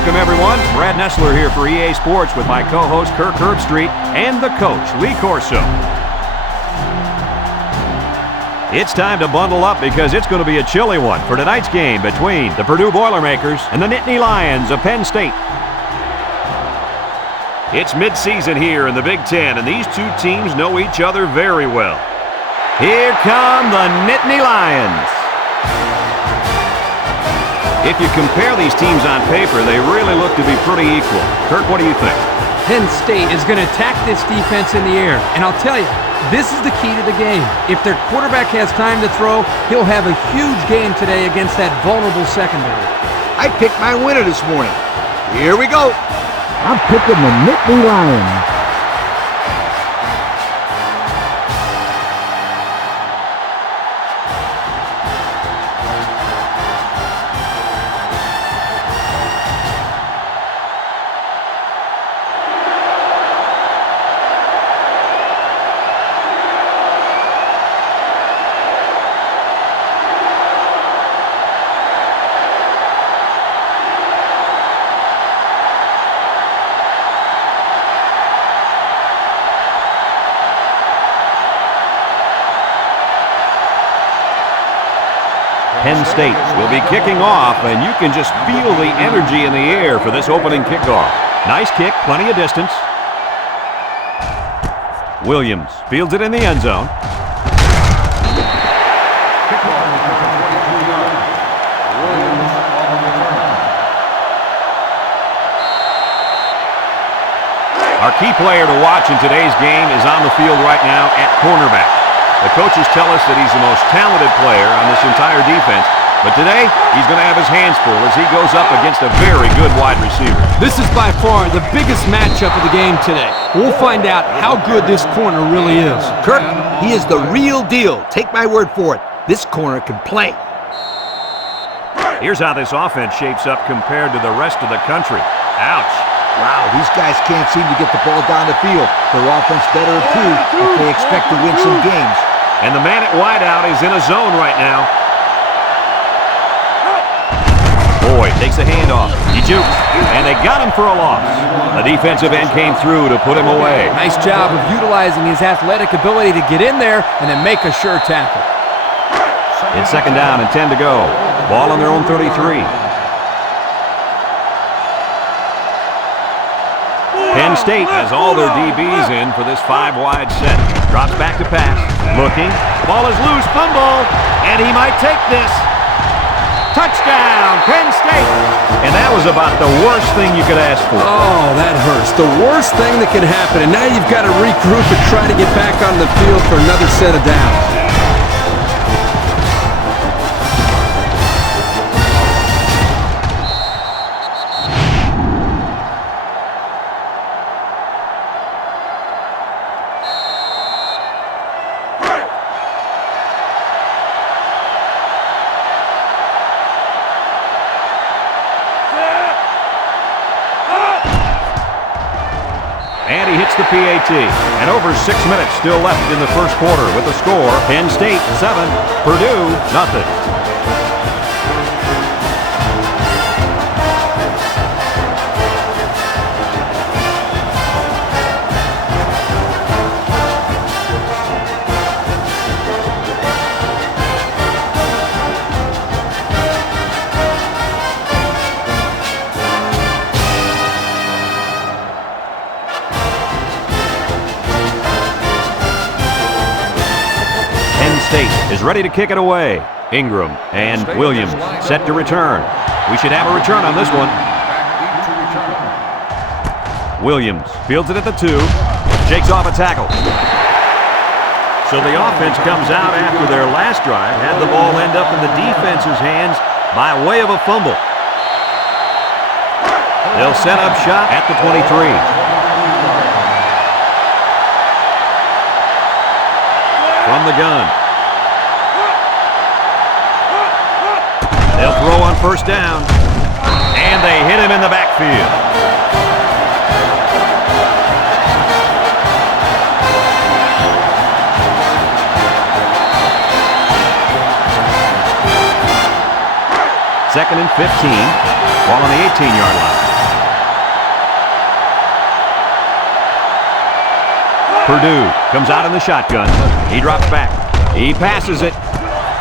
Welcome, everyone. Brad Nessler here for EA Sports with my co-host Kirk Herbstreit and the coach, Lee Corso. It's time to bundle up because it's going to be a chilly one for tonight's game between the Purdue Boilermakers and the Nittany Lions of Penn State. It's midseason here in the Big Ten, and these two teams know each other very well. Here come the Nittany Lions. If you compare these teams on paper, they really look to be pretty equal. Kirk, what do you think? Penn State is going to attack this defense in the air, and I'll tell you, this is the key to the game. If their quarterback has time to throw, he'll have a huge game today against that vulnerable secondary. I picked my winner this morning. Here we go. I'm picking the Nittany Lions. Penn State will be kicking off, and you can just feel the energy in the air for this opening kickoff. Nice kick, plenty of distance. Williams fields it in the end zone. Our key player to watch in today's game is on the field right now at cornerback. The coaches tell us that he's the most talented player on this entire defense, but today he's going to have his hands full as he goes up against a very good wide receiver. This is by far the biggest matchup of the game today. We'll find out how good this corner really is. Kirk, he is the real deal. Take my word for it. This corner can play. Here's how this offense shapes up compared to the rest of the country. Ouch. Wow, these guys can't seem to get the ball down the field. Their offense better improve if they expect to win some games. And the man at wideout is in a zone right now. Boyd takes a handoff. He jukes, and they got him for a loss. The defensive end came through to put him away. Nice job of utilizing his athletic ability to get in there and then make a sure tackle. It's second down and 10 to go. Ball on their own 33. Penn State has all their DBs in for this five-wide set. Drops back to pass. Looking. Ball is loose. Fumble. And he might take this. Touchdown, Penn State. And that was about the worst thing you could ask for. Oh, that hurts. The worst thing that could happen. And now you've got to regroup and try to get back on the field for another set of downs. And he hits the PAT. And over 6 minutes still left in the first quarter with the score, Penn State 7, Purdue nothing. State is ready to kick it away. Ingram and Williams set to return. We should have a return on this one. Williams fields it at the 2. Shakes off a tackle. So the offense comes out after their last drive, had the ball end up in the defense's hands by way of a fumble. They'll set up shop at the 23. From the gun. They'll throw on first down, and they hit him in the backfield. Second and 15, ball on the 18-yard line. Purdue comes out in the shotgun. He drops back. He passes it.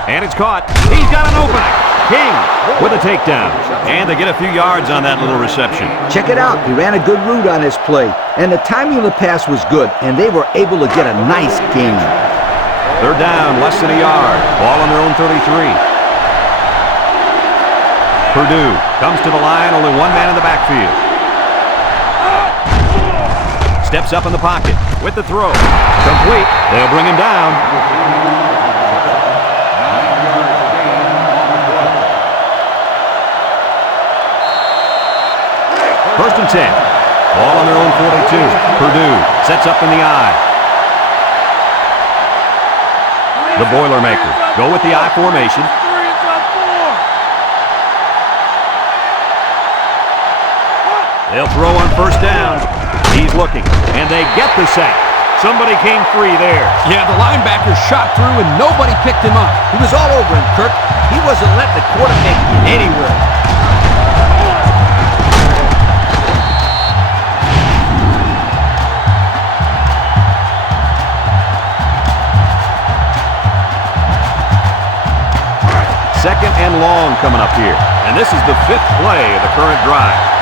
And it's caught. He's got an opening. King with a takedown. And they get a few yards on that little reception. Check it out. He ran a good route on his play. And the timing of the pass was good. And they were able to get a nice gain. They're down less than a yard. Ball on their own 33. Purdue comes to the line. Only one man in the backfield. Steps up in the pocket with the throw. Complete. They'll bring him down. First and 10. Ball on their own 42. Purdue sets up in the I. The Boilermakers go with the I formation. They'll throw on first down. He's looking, and they get the sack. Somebody came free there. Yeah, the linebacker shot through, and nobody picked him up. He was all over him, Kirk. He wasn't letting the quarterback get anywhere. Second and long coming up here. And this is the 5th play of the current drive.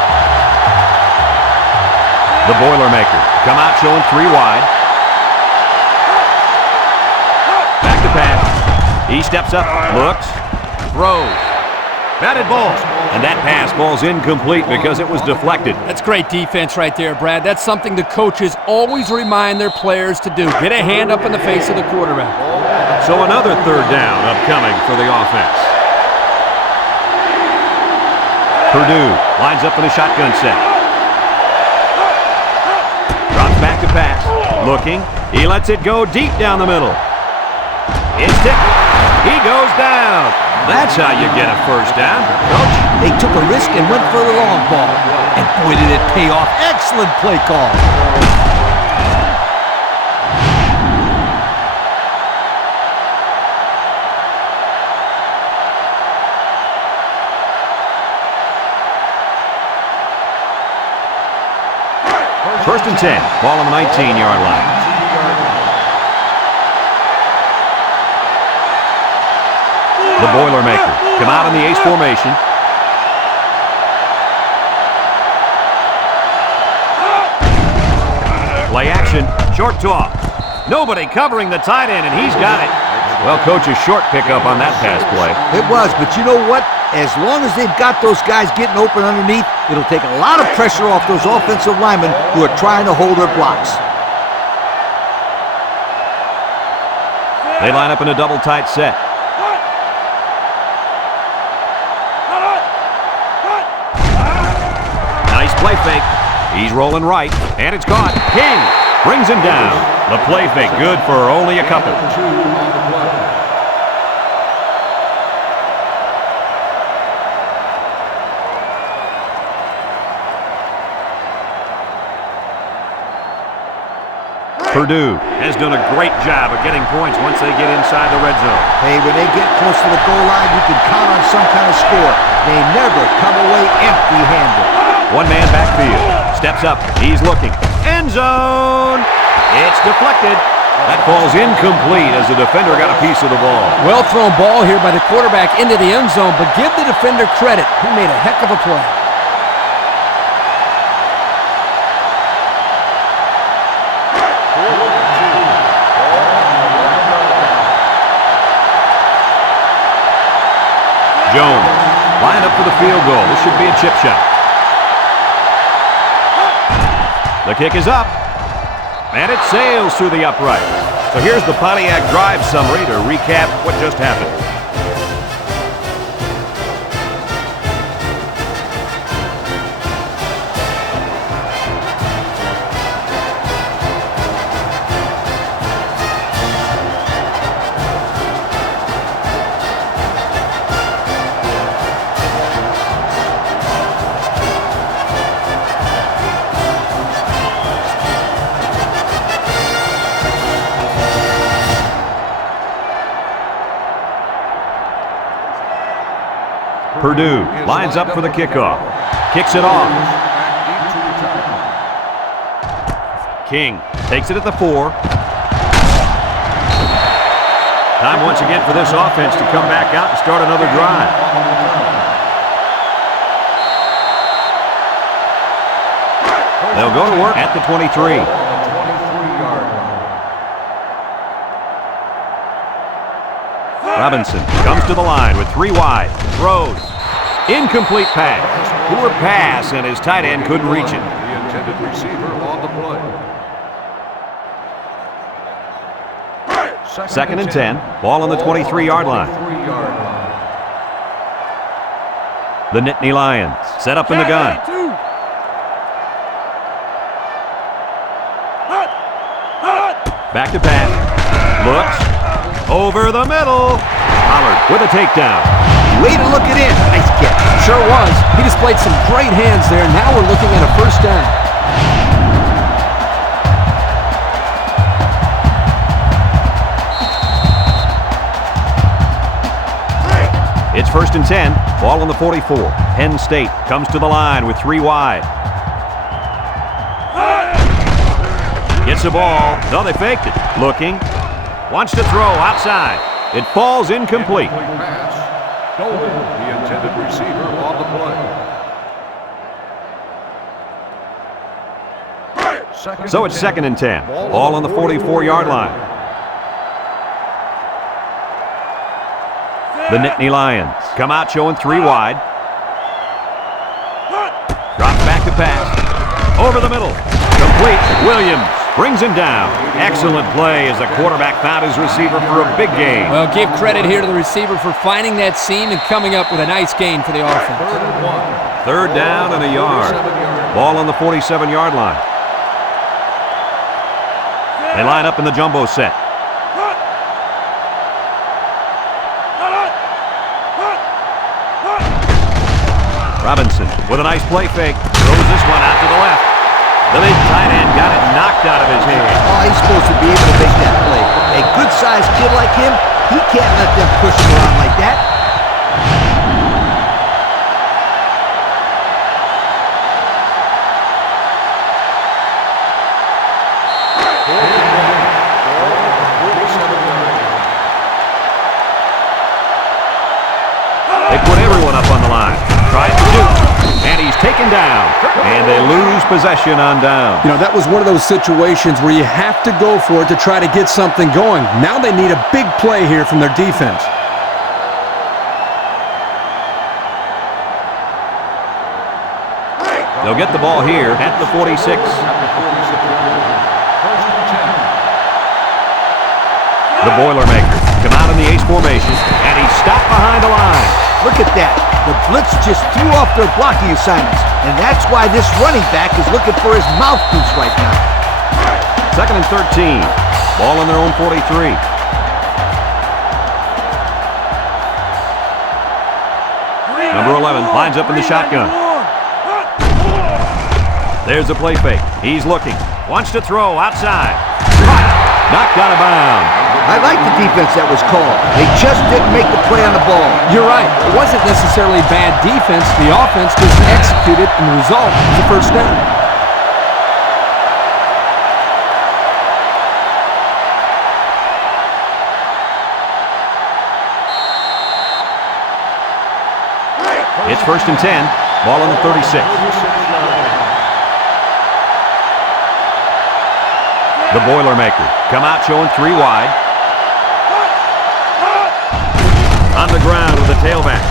The Boilermakers come out showing 3 wide. Back to pass. He steps up, looks, throws. Batted ball. And that pass falls incomplete because it was deflected. That's great defense right there, Brad. That's something the coaches always remind their players to do. Get a hand up in the face of the quarterback. So another third down upcoming for the offense. Purdue lines up in a shotgun set. Drops back to pass. Looking. He lets it go deep down the middle. It's tipped. He goes down. That's how you get a first down. Coach, they took a risk and went for the long ball. And boy, did it pay off. Excellent play call. First and 10. Ball on the 19-yard line. The Boilermakers come out in the ace formation. Play action. Short toss. Nobody covering the tight end, and he's got it. Well, coach's short pickup on that pass play. It was, but you know what? As long as they've got those guys getting open underneath, it'll take a lot of pressure off those offensive linemen who are trying to hold their blocks. They line up in a double tight set. Nice play fake. He's rolling right, and it's caught. King brings him down. The play fake good for only a couple. Purdue has done a great job of getting points once they get inside the red zone. Hey, when they get close to the goal line, you can count on some kind of score. They never come away empty-handed. One man backfield. Steps up. He's looking. End zone. It's deflected. That falls incomplete as the defender got a piece of the ball. Well thrown ball here by the quarterback into the end zone, but give the defender credit. He made a heck of a play. Jones lined up for the field goal. This should be a chip shot. The kick is up, and it sails through the upright. So here's the Pontiac drive summary to recap what just happened. Purdue lines up for the kickoff. Kicks it off. King takes it at the 4. Time once again for this offense to come back out and start another drive. They'll go to work at the 23. Robinson comes to the line with 3 wide. Throws. Incomplete pass. Poor pass, and his tight end couldn't reach it. The intended receiver on the play. Second and 10. Ball on the 23-yard line. The Nittany Lions set up in the gun. Back to pass. Looks. Over the middle. Pollard with a takedown. Way to look it in. Nice catch. Sure was. He displayed some great hands there. Now we're looking at a first down. It's first and 10. Ball on the 44. Penn State comes to the line with 3 wide. Gets the ball. No, they faked it. Looking. Wants to throw outside. It falls incomplete. Pass. Golden, the intended receiver on the play. So it's second and 10. Ball on the 44-yard line. The Nittany Lions come out showing 3 wide. Drops back to pass. Over the middle. Complete. Williams brings him down. Excellent play as the quarterback found his receiver for a big gain. Well, give credit here to the receiver for finding that seam and coming up with a nice gain for the offense. Third down and a yard. Ball on the 47-yard line. They line up in the jumbo set. Robinson with a nice play fake. Throws this one out to the left. The big tight end got it knocked out of his hand. Oh, he's supposed to be able to make that play. A good-sized kid like him, he can't let them push him around like that. They put everyone up on the line. Tries to shoot. And he's taken down. And they lose possession on down. You know, that was one of those situations where you have to go for it to try to get something going. Now they need a big play here from their defense. They'll get the ball here at the 46. The Boilermakers come out in the ace formation, and he's stopped behind the line. Look at that. The blitz just threw off their blocking assignments, and that's why this running back is looking for his mouthpiece right now. Second and 13. Ball on their own 43. Number 11 lines up in the shotgun. There's the play fake. He's looking. Wants to throw outside. Knocked out of bounds. I like the defense that was called. They just didn't make the play on the ball. You're right. It wasn't necessarily bad defense. The offense just executed, and the result was a first down. It's first and 10. Ball on the 36. The Boilermakers come out showing 3 wide. On the ground with the tailback.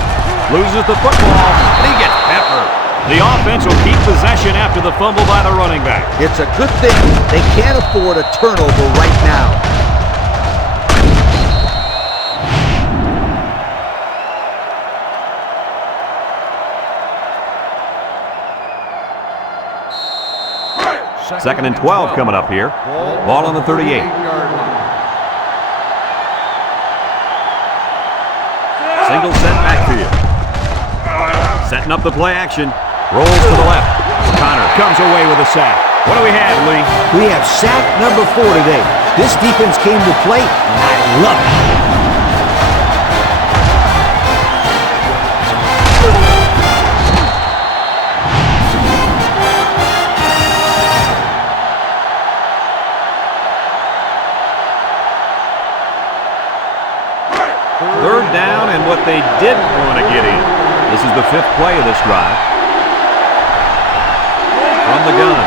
Loses the football, and he gets peppered. The offense will keep possession after the fumble by the running back. It's a good thing they can't afford a turnover right now. Second and 12 coming up here. Ball on the 38. Single set backfield. Setting up the play action. Rolls to the left. Connor comes away with a sack. What do we have, Lee? We have sack number 4 today. This defense came to play, and I love it. Third down and what they didn't want to get in. This is the 5th play of this drive. From the gun.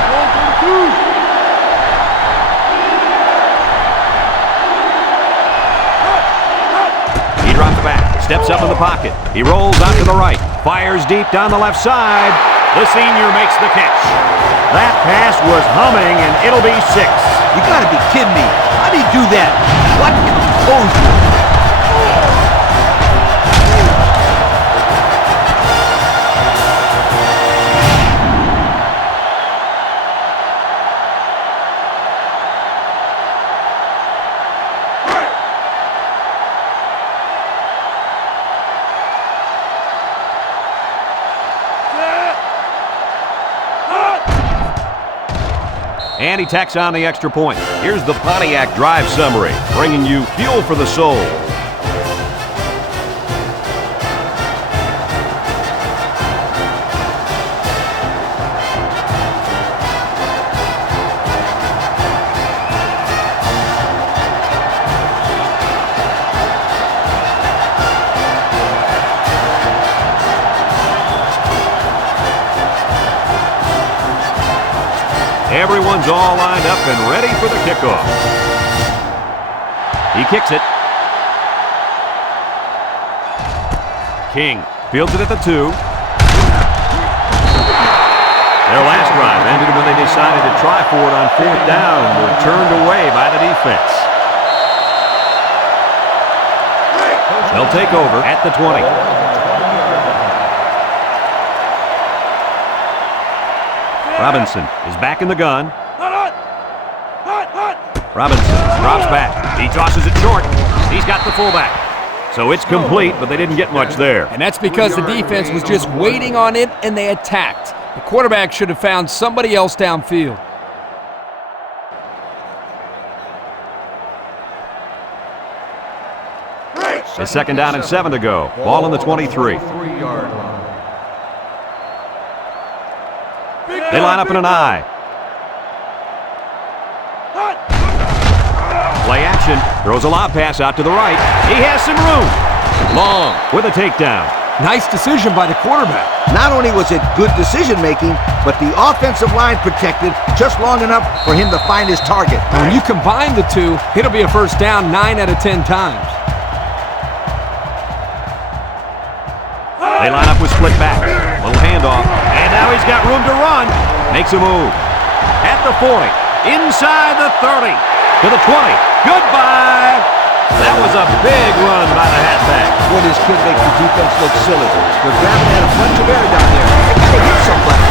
He drops back, steps up in the pocket. He rolls out to the right, fires deep down the left side. The senior makes the catch. That pass was humming, and it'll be 6. You got to be kidding me. How do you do that? What composure. And he tacks on the extra point. Here's the Pontiac drive summary, bringing you fuel for the soul. Everyone's all lined up and ready for the kickoff. He kicks it. King fields it at the 2. Their last drive ended when they decided to try for it on 4th down and were turned away by the defense. They'll take over at the 20. Robinson is back in the gun. Robinson drops back. He tosses it short. He's got the fullback. So it's complete, but they didn't get much there. And that's because the defense was just waiting on it, and they attacked. The quarterback should have found somebody else downfield. It's 2nd down and 7 to go. Ball on the 23. They line up in an I. Play action. Throws a lob pass out to the right. He has some room. Long with a takedown. Nice decision by the quarterback. Not only was it good decision-making, but the offensive line protected just long enough for him to find his target. When you combine the two, it'll be a first down 9 out of 10 times. They line up with split back. Little handoff. And now he's got room to run. Makes a move. At the 40. Inside the 30. To the 20. Goodbye. That was a big run by the halfback. Boy, this kid makes the defense look silly. They're grabbing at a bunch of air down there. They got to hit somebody.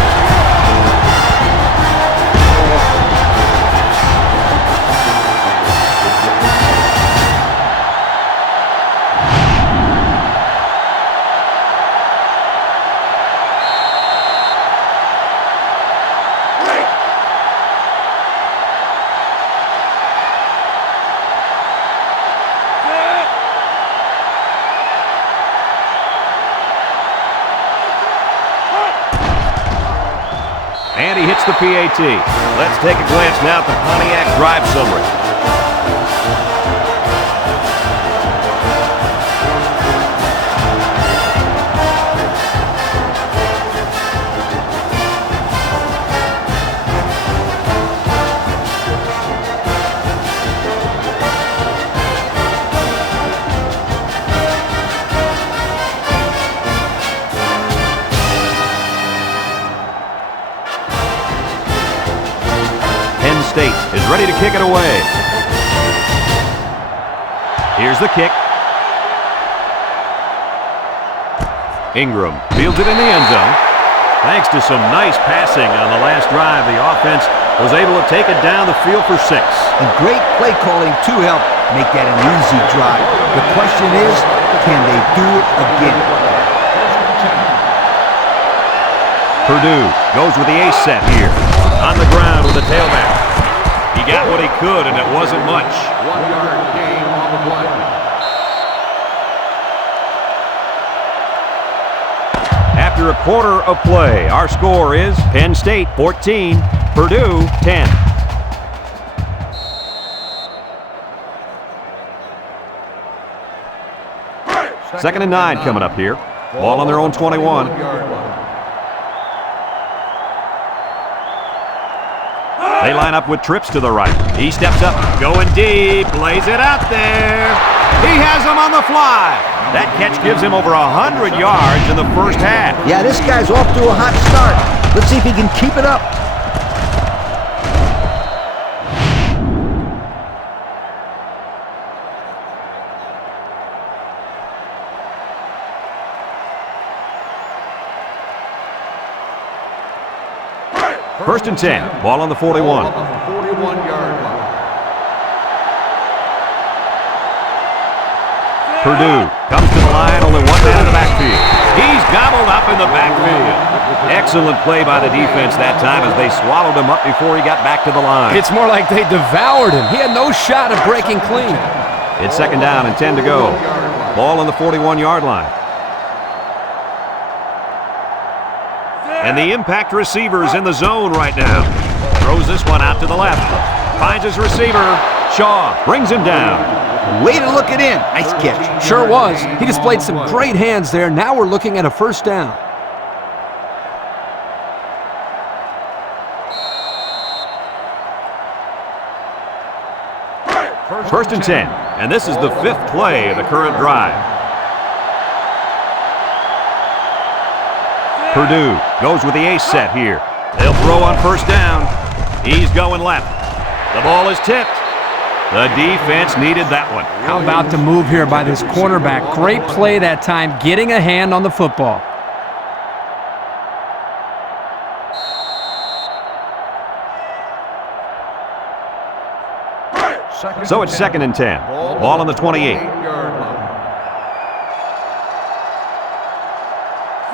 And he hits the PAT. Let's take a glance now at the Pontiac drive summary. Penn State is ready to kick it away. Here's the kick. Ingram fields it in the end zone. Thanks to some nice passing on the last drive, the offense was able to take it down the field for 6. And great play calling to help make that an easy drive. The question is, can they do it again? Purdue goes with the ace set here. On the ground with the tailback. He got what he could, and it wasn't much. 1-yard gain on the play. After a quarter of play, our score is Penn State 14, Purdue 10. 2nd and 9 coming up here. Ball on their own 21. They line up with trips to the right. He steps up, going deep, lays it out there. He has him on the fly. That catch gives him over 100 yards in the first half. Yeah, this guy's off to a hot start. Let's see if he can keep it up. First and 10. Ball on the 41. Purdue comes to the line, only one man in the backfield. He's gobbled up in the backfield. Excellent play by the defense that time as they swallowed him up before he got back to the line. It's more like they devoured him. He had no shot at breaking clean. It's 2nd down and 10 to go. Ball on the 41-yard line. And the impact receiver's in the zone right now. Throws this one out to the left. Finds his receiver. Shaw brings him down. Way to look it in. Nice catch. Sure was. He displayed some great hands there. Now we're looking at a first down. First and 10. And this is the 5th play of the current drive. Purdue goes with the ace set here. They'll throw on first down. He's going left. The ball is tipped. The defense needed that one. How about the move here by this cornerback? Great play that time, getting a hand on the football. So it's 2nd and 10. Ball on the 28.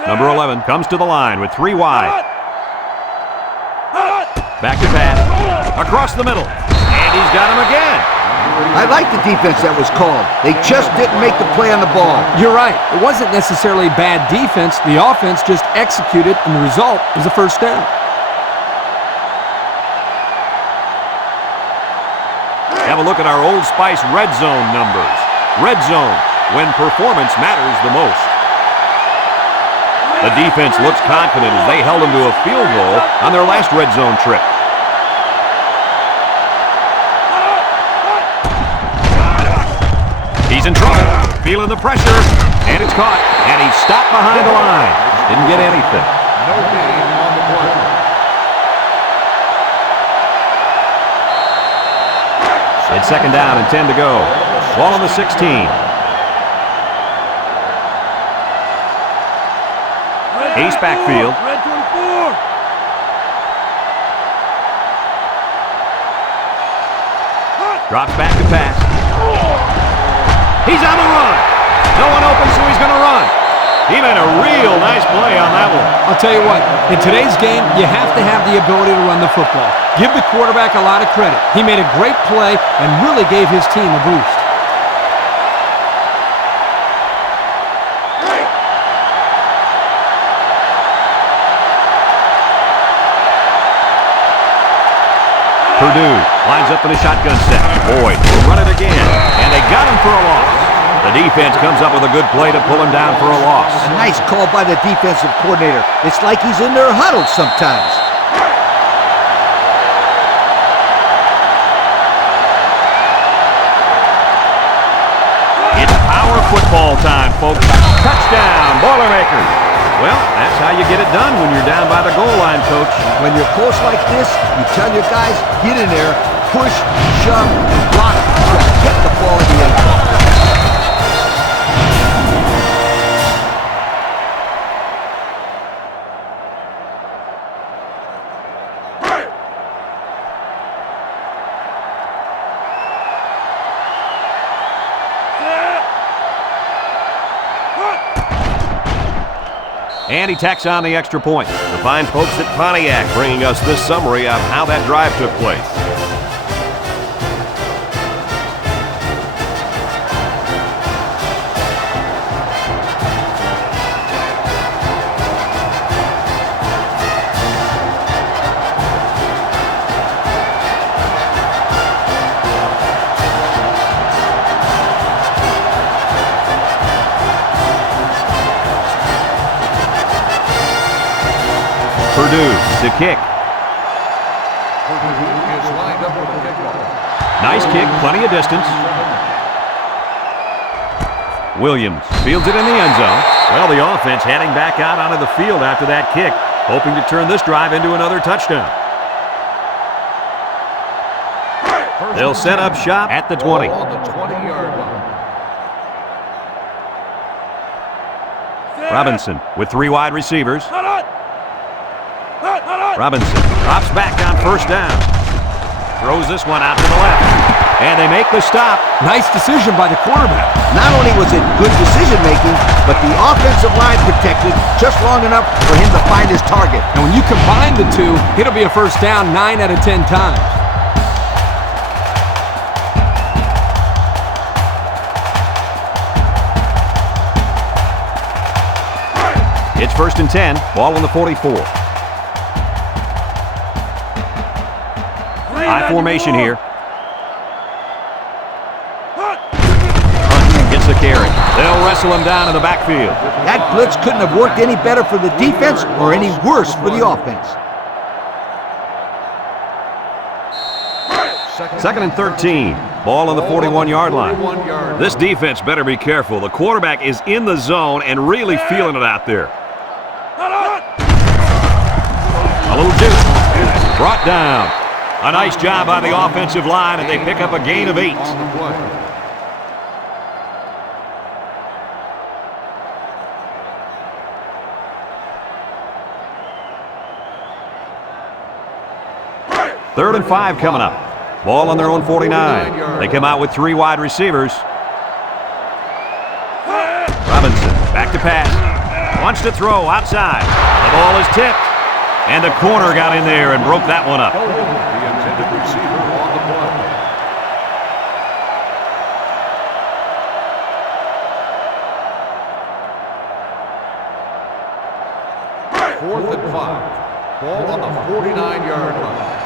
Number 11 comes to the line with 3 wide. Back to pass. Across the middle. And he's got him again. I like the defense that was called. They just didn't make the play on the ball. You're right. It wasn't necessarily bad defense. The offense just executed, and the result is a first down. Have a look at our Old Spice red zone numbers. Red zone, when performance matters the most. The defense looks confident as they held them to a field goal on their last red zone trip. He's in trouble, feeling the pressure, and it's caught, and he's stopped behind the line. Didn't get anything. No gain on the play. It's 2nd down and 10 to go. Ball on the 16. Ace backfield. Drops back to pass. He's on the run. No one open, so he's going to run. He made a real nice play on that one. I'll tell you what, in today's game, you have to have the ability to run the football. Give the quarterback a lot of credit. He made a great play and really gave his team a boost. Purdue lines up in a shotgun set. Boyd will run it again, and they got him for a loss. The defense comes up with a good play to pull him down for a loss. A nice call by the defensive coordinator. It's like he's in their huddle sometimes. It's power football time, folks. Touchdown, Boilermakers. Well, that's how you get it done when you're down by the goal line, Coach. When you're close like this, you tell your guys, get in there, push, shove, and block. Get the ball in the end zone. And he tacks on the extra point. The fine folks at Pontiac bringing us this summary of how that drive took place. Purdue to kick. Purdue is lined up with a kickoff. Nice kick, plenty of distance. Williams fields it in the end zone. Well, the offense heading back out onto the field after that kick, hoping to turn this drive into another touchdown. They'll set up shop at the 20. On the 20-yard line. Robinson with 3 wide receivers. Robinson drops back on first down. Throws this one out to the left. And they make the stop. Nice decision by the quarterback. Not only was it good decision-making, but the offensive line protected just long enough for him to find his target. And when you combine the two, it'll be a first down 9 out of 10 times. It's first and 10. Ball on the 44. High formation here. Hunt gets the carry. They'll wrestle him down in the backfield. That blitz couldn't have worked any better for the defense or any worse for the offense. Second and 13. Ball on the 41-yard line. This defense better be careful. The quarterback is in the zone and really feeling it out there. A little juice. Brought down. A nice job by the offensive line, and they pick up a gain of 8. Third and 5 coming up. Ball on their own 49. They come out with 3 wide receivers. Robinson back to pass. Wants to throw outside. The ball is tipped. And the corner got in there and broke that one up. The intended receiver on the play. 4th and 5. Ball on the 49-yard line.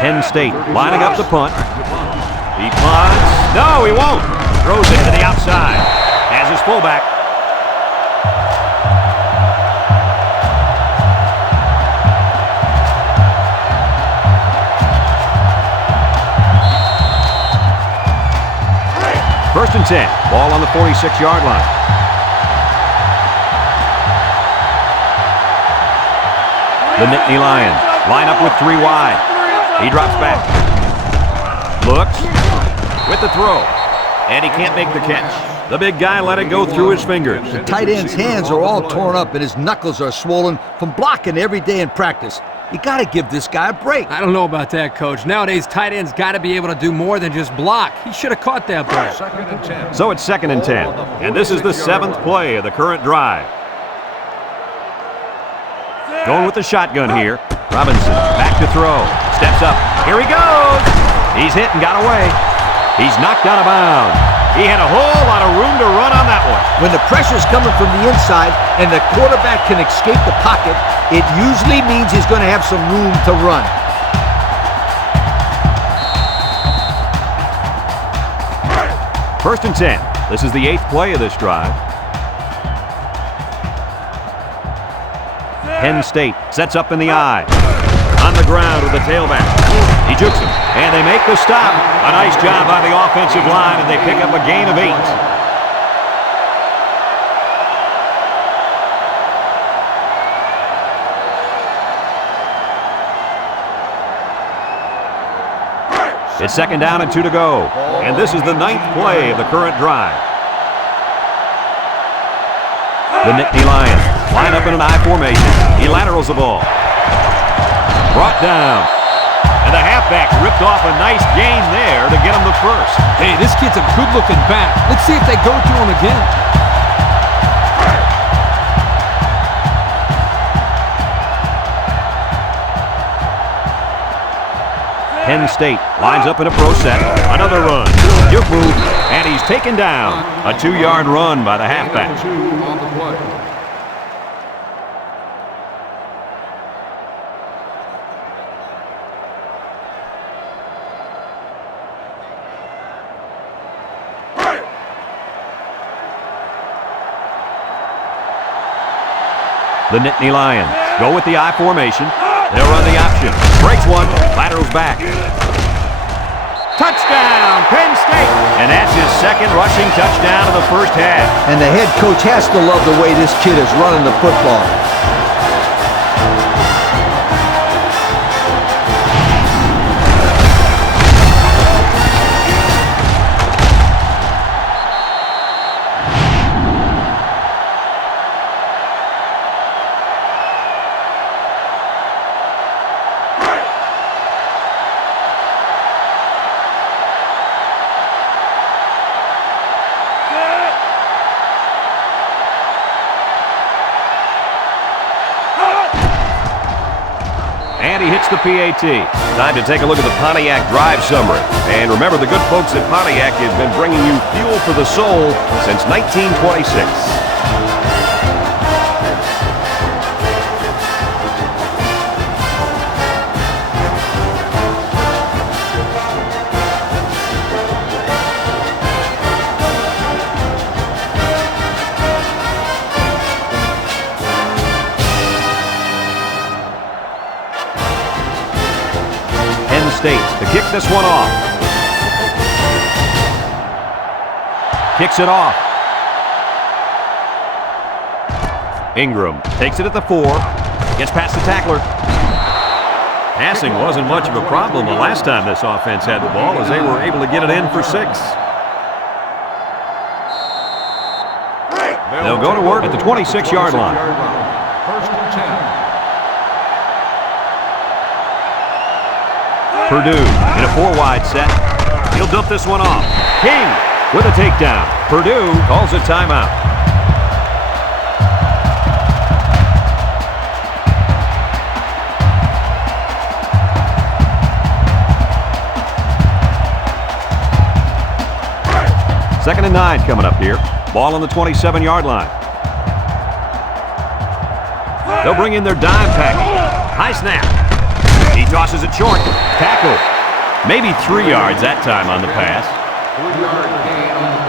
Penn State lining up the punt. He punts. No, he won't. Throws it to the outside. Has his fullback. First and 10. Ball on the 46-yard line. The Nittany Lions line up with 3 wide. He drops back. Looks. With the throw. And he can't make the catch. The big guy let it go through his fingers. The tight end's hands are all torn up and his knuckles are swollen from blocking every day in practice. You got to give this guy a break. I don't know about that, Coach. Nowadays, tight ends got to be able to do more than just block. He should have caught that ball. 2nd and 10. So it's 2nd and 10. And this is the 7th play of the current drive. Going with the shotgun here. Robinson back to throw. Steps up. Here he goes. He's hit and got away. He's knocked out of bounds. He had a whole lot of room to run on that one. When the pressure's coming from the inside and the quarterback can escape the pocket, it usually means he's going to have some room to run. First and 10. This is the 8th play of this drive. Penn State sets up in the eye. On the ground with the tailback. He jukes him, and they make the stop. A nice job by the offensive line, and they pick up a gain of 8. It's 2nd down and 2 to go. And this is the 9th play of the current drive. The Nittany Lions line up in an I formation. He laterals the ball. Brought down. And the halfback ripped off a nice gain there to get him the first. Hey, this kid's a good-looking back. Let's see if they go to him again. Penn State lines up in a pro set. Another run. Juke move. And he's taken down. A 2-yard run by the halfback. 2 on the play. The Nittany Lions go with the I formation. They'll run the option. Breaks one. Laterals back. Touchdown, Penn State! And that's his second rushing touchdown of the first half. And the head coach has to love the way this kid is running the football. And he hits the PAT. Time to take a look at the Pontiac drive summary. And remember, the good folks at Pontiac have been bringing you fuel for the soul since 1926. State to kick this one off. Kicks it off. Ingram takes it at the 4. Gets past the tackler. Passing wasn't much of a problem the last time this offense had the ball, as they were able to get it in for 6. They'll go to work at the 26-yard line. First and 10. Purdue in a 4-wide set. He'll dump this one off. King with a takedown. Purdue calls a timeout. Second and 9 coming up here. Ball on the 27-yard line. They'll bring in their dime package. High snap. He tosses it short. Tackle. Maybe 3 yards that time on the pass. 3-yard gain on the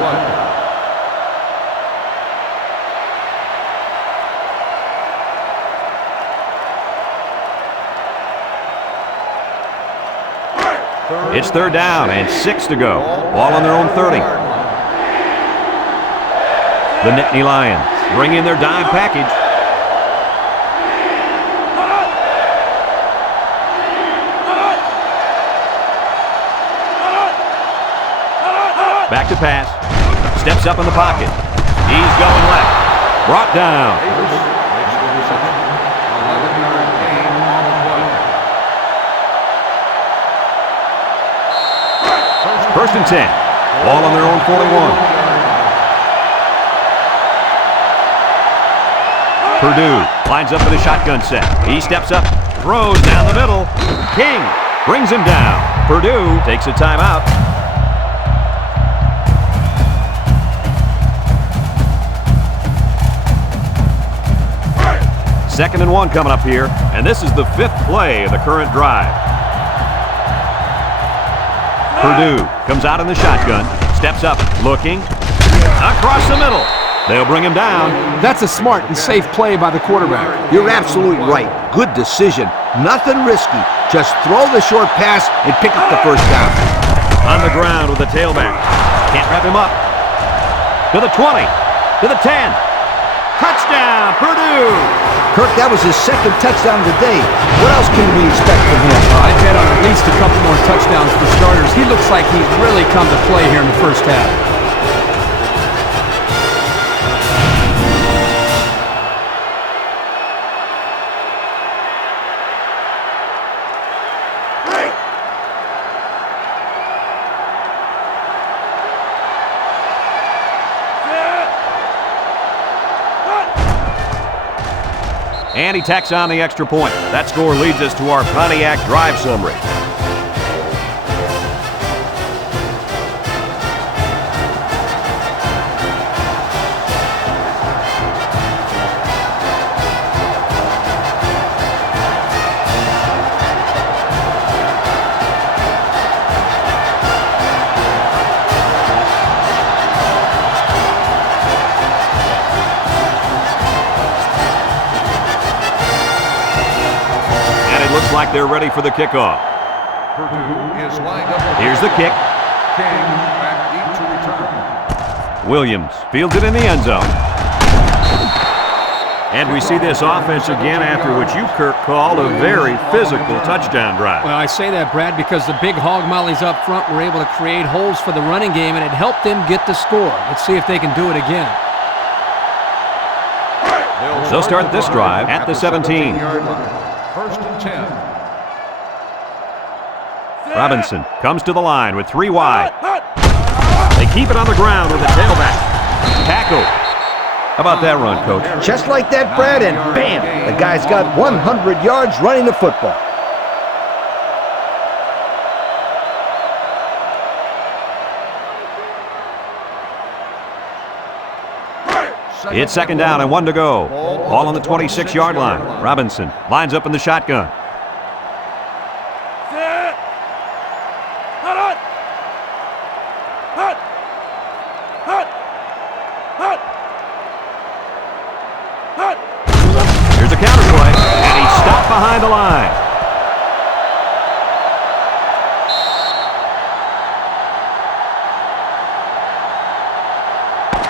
play. It's third down and 6 to go. Ball on their own 30. The Nittany Lions bring in their dime package. Back to pass. Steps up in the pocket. He's going left. Brought down. 11-yard gain on the play. First and 10. Ball on their own 41. Purdue lines up in a shotgun set. He steps up, throws down the middle. King brings him down. Purdue takes a timeout. Second and 1 coming up here, and this is the 5th play of the current drive. Purdue comes out in the shotgun, steps up, looking, across the middle. They'll bring him down. That's a smart and safe play by the quarterback. You're absolutely right. Good decision. Nothing risky. Just throw the short pass and pick up the first down. On the ground with the tailback. Can't wrap him up. To the 20. To the 10. Touchdown, Purdue! Kirk, that was his second touchdown of the day. What else can we expect from him? I'd bet on at least a couple more touchdowns for starters. He looks like he's really come to play here in the first half. And he tacks on the extra point. That score leads us to our Pontiac drive summary. they're ready for the kickoff. Purdue is lined up. Here's the kick. King back deep to return. Williams fields it in the end zone. And we see this offense again after what you, Kirk, called a very physical touchdown drive. Well, I say that, Brad, because the big hog mollies up front were able to create holes for the running game, and it helped them get the score. Let's see if they can do it again. They'll start this drive at the 17. 1st and 10. Robinson comes to the line with 3 wide. They keep it on the ground with the tailback. Tackle. How about that run, Coach? Just like that, Brad, and bam! The guy's got 100 yards running the football. It's 2nd down and 1 to go. Ball on the 26-yard line. Robinson lines up in the shotgun. Here's a counter play, and he's stopped behind the line.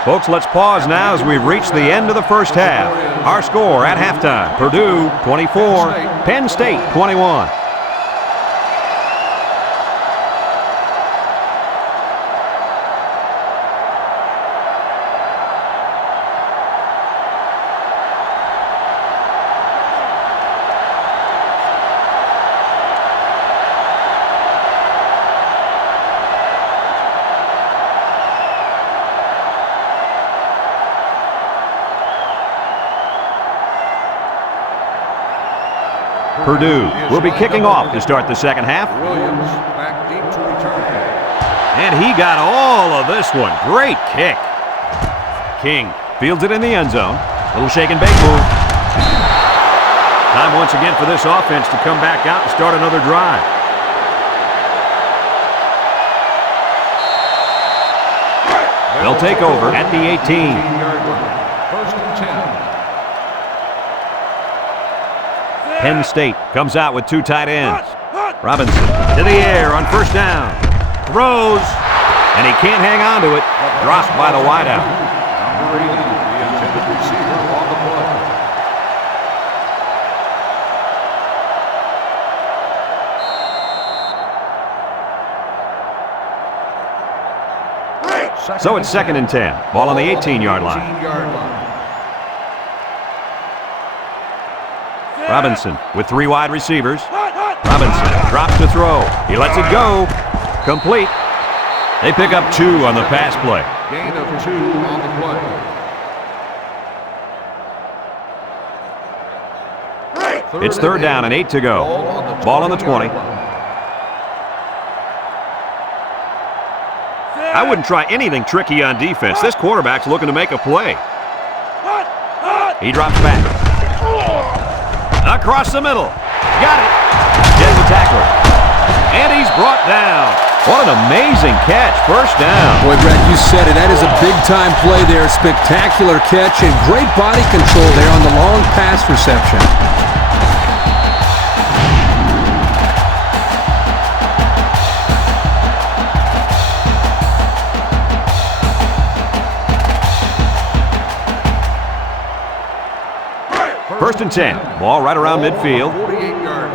Folks, let's pause now as we've reached the end of the first half. Our score at halftime, Purdue 24, Penn State 21. Purdue will be kicking off to start the second half. Williams back deep to return. And he got all of this one. Great kick. King fields it in the end zone. Little shake and bake move. Time once again for this offense to come back out and start another drive. They'll take over at the 18. 1st and 10. Penn State comes out with 2 tight ends. Robinson to the air on 1st down. Throws, and he can't hang on to it. Dropped by the wideout. Number 80, the intended receiver on the play. So it's 2nd and 10. Ball on the 18-yard line. Robinson with 3 wide receivers. Robinson drops to throw. He lets it go. Complete. They pick up 2 on the pass play. Gain of 2 on the play. It's 3rd down and 8 to go. Ball on the 20. I wouldn't try anything tricky on defense. This quarterback's looking to make a play. He drops back. Across the middle. Got it. Gets the tackler. And he's brought down. What an amazing catch. 1st down. Boy, Brad, you said it. That is a big-time play there. Spectacular catch and great body control there on the long pass reception. First and 10. Ball right around midfield. 48-yard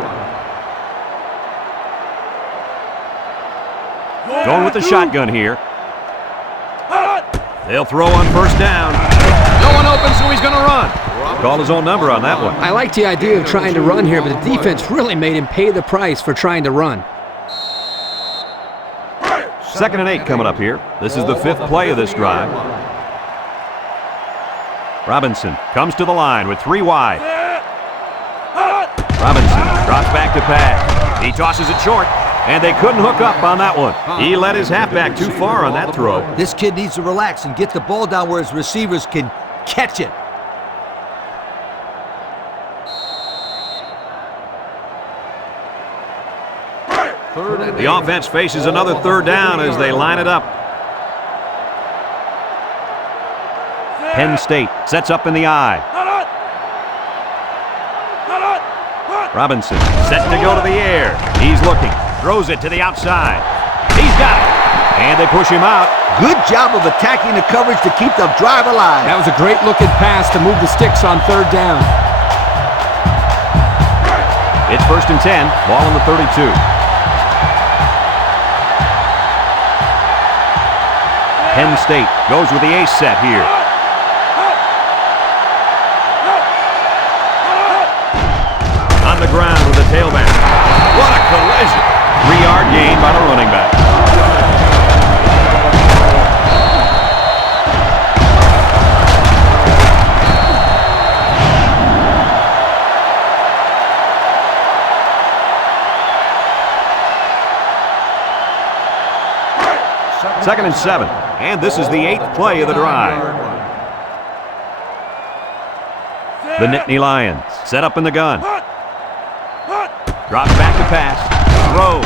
line. Going with the shotgun here. They'll throw on 1st down. No one open, so he's going to run. Call his own number on that one. I like the idea of trying to run here, but the defense really made him pay the price for trying to run. 2nd and 8 coming up here. This is the 5th play of this drive. Robinson comes to the line with 3 wide. Robinson drops back to pass. He tosses it short, and they couldn't hook up on that one. He let his halfback too far on that throw. This kid needs to relax and get the ball down where his receivers can catch it. The offense faces another 3rd down as they line it up. Penn State sets up in the I. Robinson set to go to the air. He's looking. Throws it to the outside. He's got it. And they push him out. Good job of attacking the coverage to keep the drive alive. That was a great looking pass to move the sticks on third down. It's 1st and 10. Ball on the 32. Penn State goes with the ace set here. On the ground with the tailback. What a collision. 3-yard gain by the running back. Second and 7. And this is the 8th play of the drive. The Nittany Lions set up in the gun. Drops back to pass. Throws.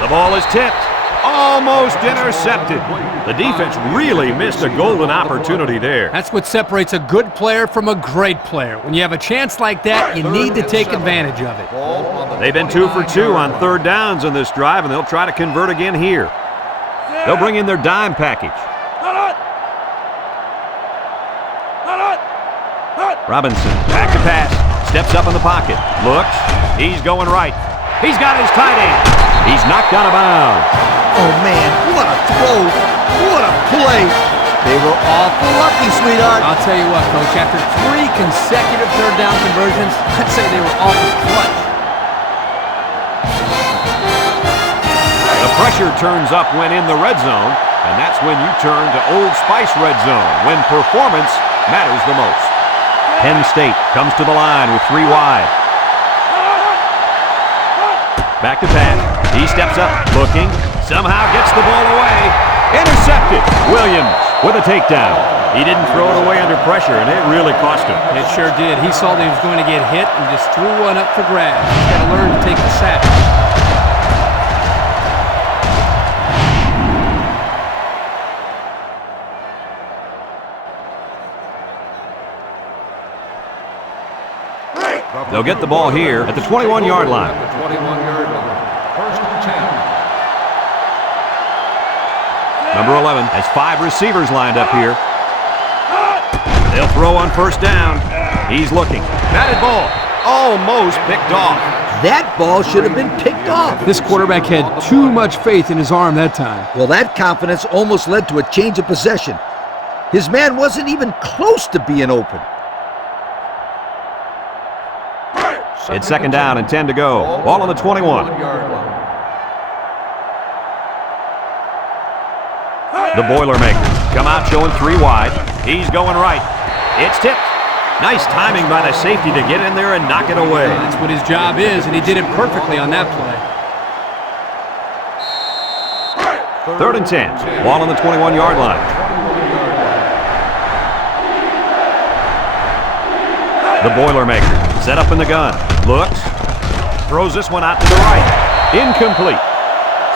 The ball is tipped. Almost intercepted. The defense really missed a golden opportunity there. That's what separates a good player from a great player. When you have a chance like that, you need to take advantage of it. They've been 2 for 2 on third downs in this drive, and they'll try to convert again here. They'll bring in their dime package. Robinson, back to pass. Steps up in the pocket. Looks. He's going right. He's got his tight end. He's knocked out of bounds. Oh, man, what a throw. What a play. They were awful lucky, sweetheart. I'll tell you what, Coach, after 3 consecutive third down conversions, I'd say they were awful clutch. The pressure turns up when in the red zone, and that's when you turn to Old Spice red zone, when performance matters the most. Penn State comes to the line with 3 wide. Back to pass. He steps up, looking. Somehow gets the ball away. Intercepted. Williams with a takedown. He didn't throw it away under pressure, and it really cost him. It sure did. He saw that he was going to get hit and just threw one up for grabs. He's got to learn to take the sack. They'll get the ball here at the 21-yard line. The 21-yard line. 1st and 10. Number 11 has 5 receivers lined up here. They'll throw on 1st down. He's looking. Batted ball. Almost picked off. That ball should have been picked off. This quarterback had too much faith in his arm that time. Well, that confidence almost led to a change of possession. His man wasn't even close to being open. It's 2nd down and 10 to go. Ball on the 21. The Boilermakers come out showing 3 wide. He's going right. It's tipped. Nice timing by the safety to get in there and knock it away. That's what his job is, and he did it perfectly on that play. 3rd and 10. Ball on the 21-yard line. The Boilermakers set up in the gun. Looks. Throws this one out to the right. Incomplete.